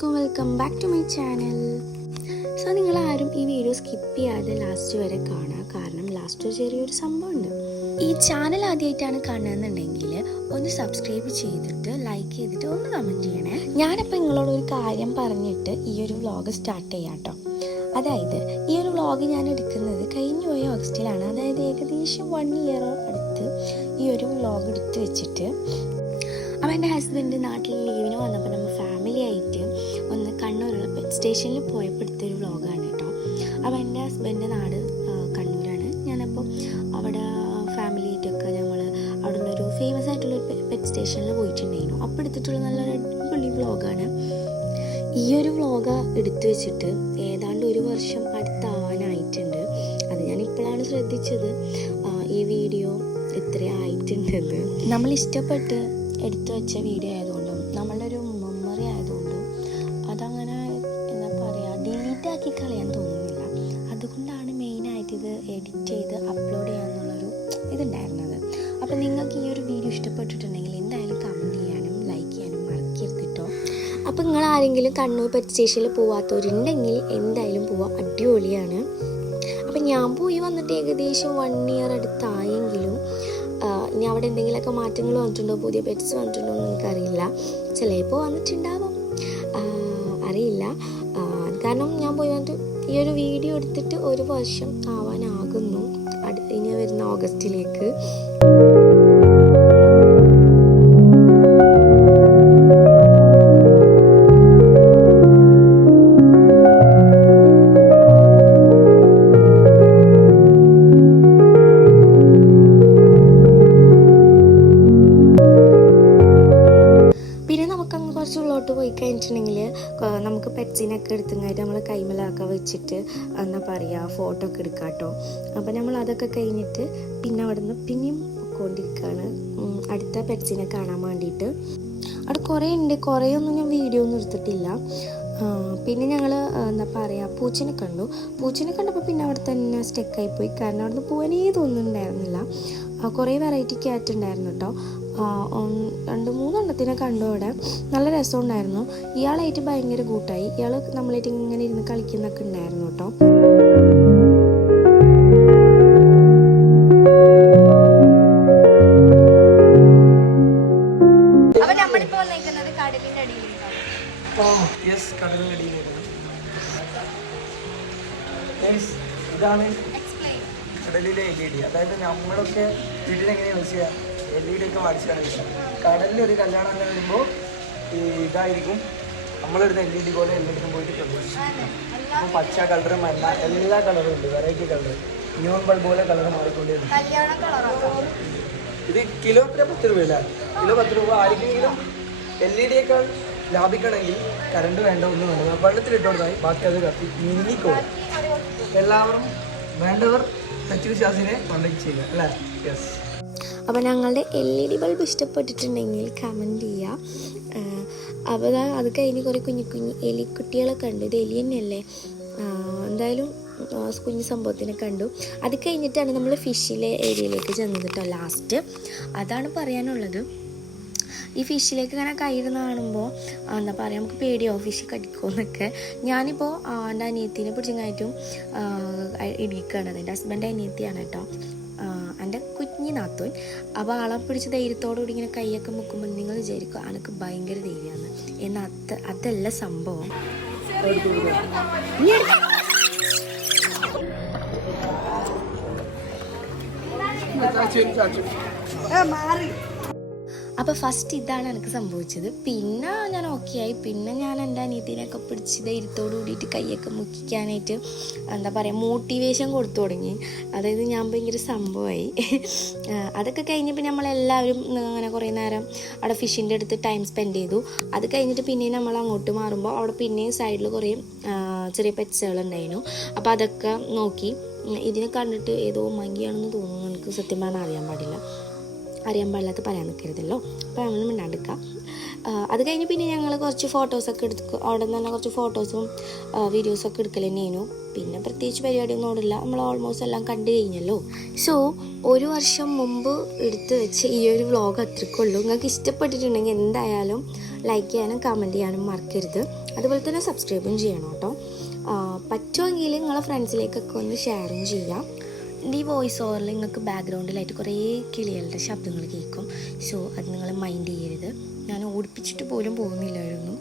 അലൈക്കും welcome back to my channel so നിങ്ങൾ ആരും ഈ വീഡിയോ സ്കിപ്പ് ചെയ്യാതെ ലാസ്റ്റ് വരെ കാണുക. കാരണം ലാസ്റ്റ് ചെറിയൊരു സംഭവമുണ്ട്. ഈ ചാനൽ ആദ്യമായിട്ടാണ് കാണുന്നതെന്നുണ്ടെങ്കിൽ ഒന്ന് സബ്സ്ക്രൈബ് ചെയ്തിട്ട് ലൈക്ക് ചെയ്തിട്ട് ഒന്ന് കമന്റ് ചെയ്യണേ. ഞാനിപ്പോൾ നിങ്ങളോട് ഒരു കാര്യം പറഞ്ഞിട്ട് ഈ ഒരു വ്ലോഗ് സ്റ്റാർട്ട് ചെയ്യാം കേട്ടോ അതായത് ഈ ഒരു വ്ലോഗ് ഞാൻ എടുക്കുന്നത് കഴിഞ്ഞു പോയ ഓഗസ്റ്റിലാണ് അതായത് ഏകദേശം വൺ ഇയർ അടുത്ത് ഈ ഒരു വ്ലോഗ് എടുത്ത് വെച്ചിട്ട് അപ്പോൾ എന്റെ ഹസ്ബൻഡ് നാട്ടിൽ ലീവിന് വന്നപ്പോൾ നമ്മൾ ഫാമിലി ആയിട്ട് ഒന്ന് കണ്ണൂരുള്ള പെറ്റ് സ്റ്റേഷനിൽ പോയപ്പോഴത്തെ ഒരു വ്ളോഗാണ് കേട്ടോ. അപ്പോൾ എന്റെ ഹസ്ബൻഡ് നാട് കണ്ണൂരാണ്. ഞാനപ്പോൾ അവിടെ ഫാമിലി ആയിട്ടൊക്കെ ഞങ്ങൾ അവിടെ ഒരു ഫേമസ് ആയിട്ടുള്ളൊരു പെറ്റ് സ്റ്റേഷനിൽ പോയിട്ടുണ്ടായിരുന്നു. അപ്പോൾ എടുത്തിട്ടുള്ള നല്ലൊരു അടിപൊളി വ്ളോഗാണ് ഈ ഒരു വ്ളോഗ് എടുത്തു വെച്ചിട്ട് ഏതാണ്ട് ഒരു വർഷം അടുത്താവാനായിട്ടുണ്ട്. അത് ഞാൻ ഇപ്പോഴാണ് ശ്രദ്ധിച്ചത്. ഈ വീഡിയോ ഇത്ര ആയിട്ടുണ്ടെന്ന് നമ്മൾ ഇഷ്ടപ്പെട്ട് എടുത്തു വെച്ച വീഡിയോ ആയതുകൊണ്ടും നമ്മളുടെ ഒരു മെമ്മറി ആയതുകൊണ്ടും അതങ്ങനെ എന്താ പറയുക ഡിലീറ്റ് ആക്കി കളയാൻ തോന്നുന്നില്ല. അതുകൊണ്ടാണ് മെയിനായിട്ട് ഇത് എഡിറ്റ് ചെയ്ത് അപ്ലോഡ് ചെയ്യാന്നുള്ളൊരു ഇതുണ്ടായിരുന്നത്. അപ്പോൾ നിങ്ങൾക്ക് ഈ ഒരു വീഡിയോ ഇഷ്ടപ്പെട്ടിട്ടുണ്ടെങ്കിൽ എന്തായാലും കമന്റ് ചെയ്യാനും ലൈക്ക് ചെയ്യാനും മറക്കരുത് കേട്ടോ അപ്പോൾ നിങ്ങൾ ആരെങ്കിലും കണ്ണൂർ പെറ്റ് സ്റ്റേഷനിൽ പോവാത്തവരുണ്ടെങ്കിൽ എന്തായാലും പോവാം. അടിപൊളിയാണ്. അപ്പം ഞാൻ പോയി വന്നിട്ട് ഏകദേശം വൺ ഇയർ അടുത്തായെങ്കിലും ഇനി അവിടെ എന്തെങ്കിലുമൊക്കെ മാറ്റങ്ങൾ വന്നിട്ടുണ്ടോ? പുതിയ പെറ്റ്സ് വന്നിട്ടുണ്ടോ എന്ന് എനിക്കറിയില്ല. ചിലപ്പോൾ വന്നിട്ടുണ്ടാവാം. അറിയില്ല. കാരണം ഞാൻ പോയി വന്നിട്ട് ഈ ഒരു വീഡിയോ എടുത്തിട്ട് ഒരു വർഷം ആവാനാകുന്നു. ഇനി വരുന്ന ഓഗസ്റ്റിലേക്ക്. നമുക്ക് പെറ്റ്സിനൊക്കെ എടുത്തുങ്ങായിട്ട് നമ്മൾ കൈമലൊക്കെ വെച്ചിട്ട് എന്താ പറയുക ഫോട്ടോ ഒക്കെ എടുക്കാം കേട്ടോ അപ്പോൾ നമ്മൾ അതൊക്കെ കഴിഞ്ഞിട്ട് പിന്നെ അവിടെ നിന്ന് പിന്നെയും കൊണ്ടിരിക്കുകയാണ് അടുത്ത പെറ്റ്സിനെ കാണാൻ വേണ്ടിയിട്ട് അവിടെ കുറേ ഉണ്ട് കുറേ ഒന്നും ഞാൻ വീഡിയോ ഒന്നും എടുത്തിട്ടില്ല. പിന്നെ ഞങ്ങൾ എന്താ പറയുക പൂച്ചനെ കണ്ടു. പൂച്ചനെ കണ്ടപ്പോൾ പിന്നെ അവിടെ തന്നെ സ്റ്റെക്കായി പോയി. കാരണം അവിടെ നിന്ന് പോകാനേ തോന്നുന്നുണ്ടായിരുന്നില്ല കുറേ വെറൈറ്റി ക്യാറ്റ് ഉണ്ടായിരുന്നു കേട്ടോ രണ്ട് മൂന്നെണ്ണത്തിനെ കണ്ടു അവിടെ. നല്ല രസമുണ്ടായിരുന്നു. ഇയാളായിട്ട് ഭയങ്കര കൂട്ടായി. ഇയാൾ നമ്മളായിട്ട് ഇങ്ങനെ ഇരുന്ന് കളിക്കുന്നൊക്കെ ഉണ്ടായിരുന്നു കേട്ടോ. ഇതാണ് കടലിലെ ഏരിയ അതായത് നമ്മളൊക്കെ വീട്ടിലെങ്ങനെ യൂസ് ചെയ്യാം? എൽ ഇ ഡി ഒക്കെ മേടിച്ചാണ് കടലിൽ ഒരു കല്യാണം അങ്ങനെ വരുമ്പോൾ ഈ ഇതായിരിക്കും. നമ്മളിടുന്ന എൽ ഇ ഡി പോലെ എല്ലായിടത്തും പോയിട്ട് അപ്പോൾ പച്ച കളർ മഞ്ഞ എല്ലാ കളറും ഉണ്ട്. വെറൈറ്റി കളർ ന്യൂൺ ബൾബ് പോലെ കളർ മാറിക്കൊണ്ടിരുന്നു ഇത് കിലോ എത്ര പത്ത് രൂപയല്ല കിലോ പത്ത് രൂപ. ആർക്കെങ്കിലും എൽ ഇ ഡിയേക്കാൾ ലാഭിക്കണമെങ്കിൽ കറണ്ട് വേണ്ട ഒന്നും വേണ്ട. വെള്ളത്തിലിട്ട് കൊടുത്താൽ ബാക്കി അത് കത്തി മിന്നിക്കോളും എല്ലാവരും വേണ്ടവർ സച്ചിൻ ശാസിനെ കോണ്ടാക്ട് ചെയ്യുക. അല്ലേ? യെസ് അപ്പോൾ ഞങ്ങളുടെ എൽ ഇ ഡി ബൾബ് ഇഷ്ടപ്പെട്ടിട്ടുണ്ടെങ്കിൽ കമന്റ് ചെയ്യുക അപ്പോൾ അത് കഴിഞ്ഞ് കുറേ കുഞ്ഞു കുഞ്ഞു എലിക്കുട്ടികളെ കണ്ടു ഇത് എലി തന്നെയല്ലേ? എന്തായാലും കുഞ്ഞു സംഭവത്തിനെ കണ്ടു. അത് കഴിഞ്ഞിട്ടാണ് നമ്മൾ ഫിഷിലെ ഏരിയയിലേക്ക് ചെന്നത് കേട്ടോ ലാസ്റ്റ് അതാണ് പറയാനുള്ളത്. ഈ ഫിഷിലേക്ക് ഇങ്ങനെ കയറുന്ന കാണുമ്പോൾ എന്താ പറയുക നമുക്ക് പേടിയാവും. ഫിഷ് കടിക്കുമെന്നൊക്കെ ഞാനിപ്പോൾ എന്റെ അനിയത്തിനെ പിടിച്ചിങ്ങായിട്ടും ഇടിക്കുകയാണ് എന്റെ ഹസ്ബൻഡ് അനിയത്തിയാണ് കേട്ടോ നാത്തോൻ അപ്പോൾ ആളെ പിടിച്ച് ധൈര്യത്തോടുകൂടി ഇങ്ങനെ കൈയൊക്കെ മുക്കുമ്പോൾ നിങ്ങൾ വിചാരിക്കും അനക്ക് ഭയങ്കര ധൈര്യമാണ്. എന്നാൽ അത് അതല്ല സംഭവം. അപ്പോൾ ഫസ്റ്റ് ഇതാണ് എനിക്ക് സംഭവിച്ചത്. പിന്നെ ഞാൻ ഓക്കെ ആയി. പിന്നെ ഞാൻ എന്റെ അനിയത്തിനെയൊക്കെ പിടിച്ച് ധൈര്യത്തോട് കൂടിയിട്ട് കൈയൊക്കെ മുക്കിക്കാനായിട്ട് എന്താ പറയുക മോട്ടിവേഷൻ കൊടുത്തു തുടങ്ങി. അതായത് ഞാൻ ഭയങ്കര സംഭവമായി. അതൊക്കെ കഴിഞ്ഞപ്പോൾ നമ്മളെല്ലാവരും അങ്ങനെ കുറേ നേരം അവിടെ ഫിഷിന്റെ അടുത്ത് ടൈം സ്പെൻഡ് ചെയ്തു. അത് കഴിഞ്ഞിട്ട് പിന്നെയും നമ്മൾ അങ്ങോട്ട് മാറുമ്പോൾ അവിടെ പിന്നെയും സൈഡിൽ കുറേ ചെറിയ പെറ്റ്സുകൾ ഉണ്ടായിരുന്നു അപ്പോൾ അതൊക്കെ നോക്കി. ഇതിനെ കണ്ടിട്ട് ഏതോ മങ്കിയാണെന്ന് തോന്നുന്നു. എനിക്ക് സത്യം പറഞ്ഞാൽ അറിയാൻ പാടില്ല. അറിയാൻ പാടില്ലാത്ത പറയാൻ നിൽക്കരുതല്ലോ. അപ്പോൾ നമ്മൾ മിണ്ടാണ്ടിക്കാം അത് കഴിഞ്ഞ് പിന്നെ ഞങ്ങൾ കുറച്ച് ഫോട്ടോസൊക്കെ എടുക്കുക അവിടെ നിന്ന് തന്നെ കുറച്ച് ഫോട്ടോസും വീഡിയോസൊക്കെ എടുക്കൽ തന്നെയായിരുന്നു പിന്നെ പ്രത്യേകിച്ച് പരിപാടിയൊന്നും ഓടില്ല നമ്മൾ ഓൾമോസ്റ്റ് എല്ലാം കണ്ടു കഴിഞ്ഞല്ലോ. സോ ഒരു വർഷം മുമ്പ് എടുത്തു വെച്ച് ഈ ഒരു വ്ളോഗ് അത്രക്കുള്ളൂ നിങ്ങൾക്ക് ഇഷ്ടപ്പെട്ടിട്ടുണ്ടെങ്കിൽ എന്തായാലും ലൈക്ക് ചെയ്യാനും കമന്റ് ചെയ്യാനും മറക്കരുത്. അതുപോലെ തന്നെ സബ്സ്ക്രൈബും ചെയ്യണം കേട്ടോ. പറ്റുമെങ്കിൽ നിങ്ങളെ ഫ്രണ്ട്സിലേക്കൊക്കെ ഒന്ന് ഷെയറും ചെയ്യാം. ഈ വോയിസ് ഓവറിൽ നിങ്ങൾക്ക് ബാക്ക്ഗ്രൗണ്ടിലായിട്ട് കുറേ കിളികളുടെ ശബ്ദങ്ങൾ കേൾക്കും. സോ അത് നിങ്ങൾ മൈൻഡ് ചെയ്യരുത്. ഞാൻ ഓടിപ്പിച്ചിട്ട് പോലും പോകുന്നില്ലായിരുന്നു.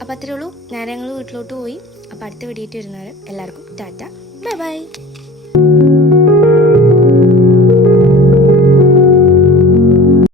അപ്പോൾ അത്രേ ഉള്ളൂ. നേരെ ഞങ്ങൾ വീട്ടിലോട്ട് പോയി. അപ്പോൾ അടുത്ത വീഡിയോ വരുന്നവരെ എല്ലാവർക്കും ടാറ്റ. Bye bye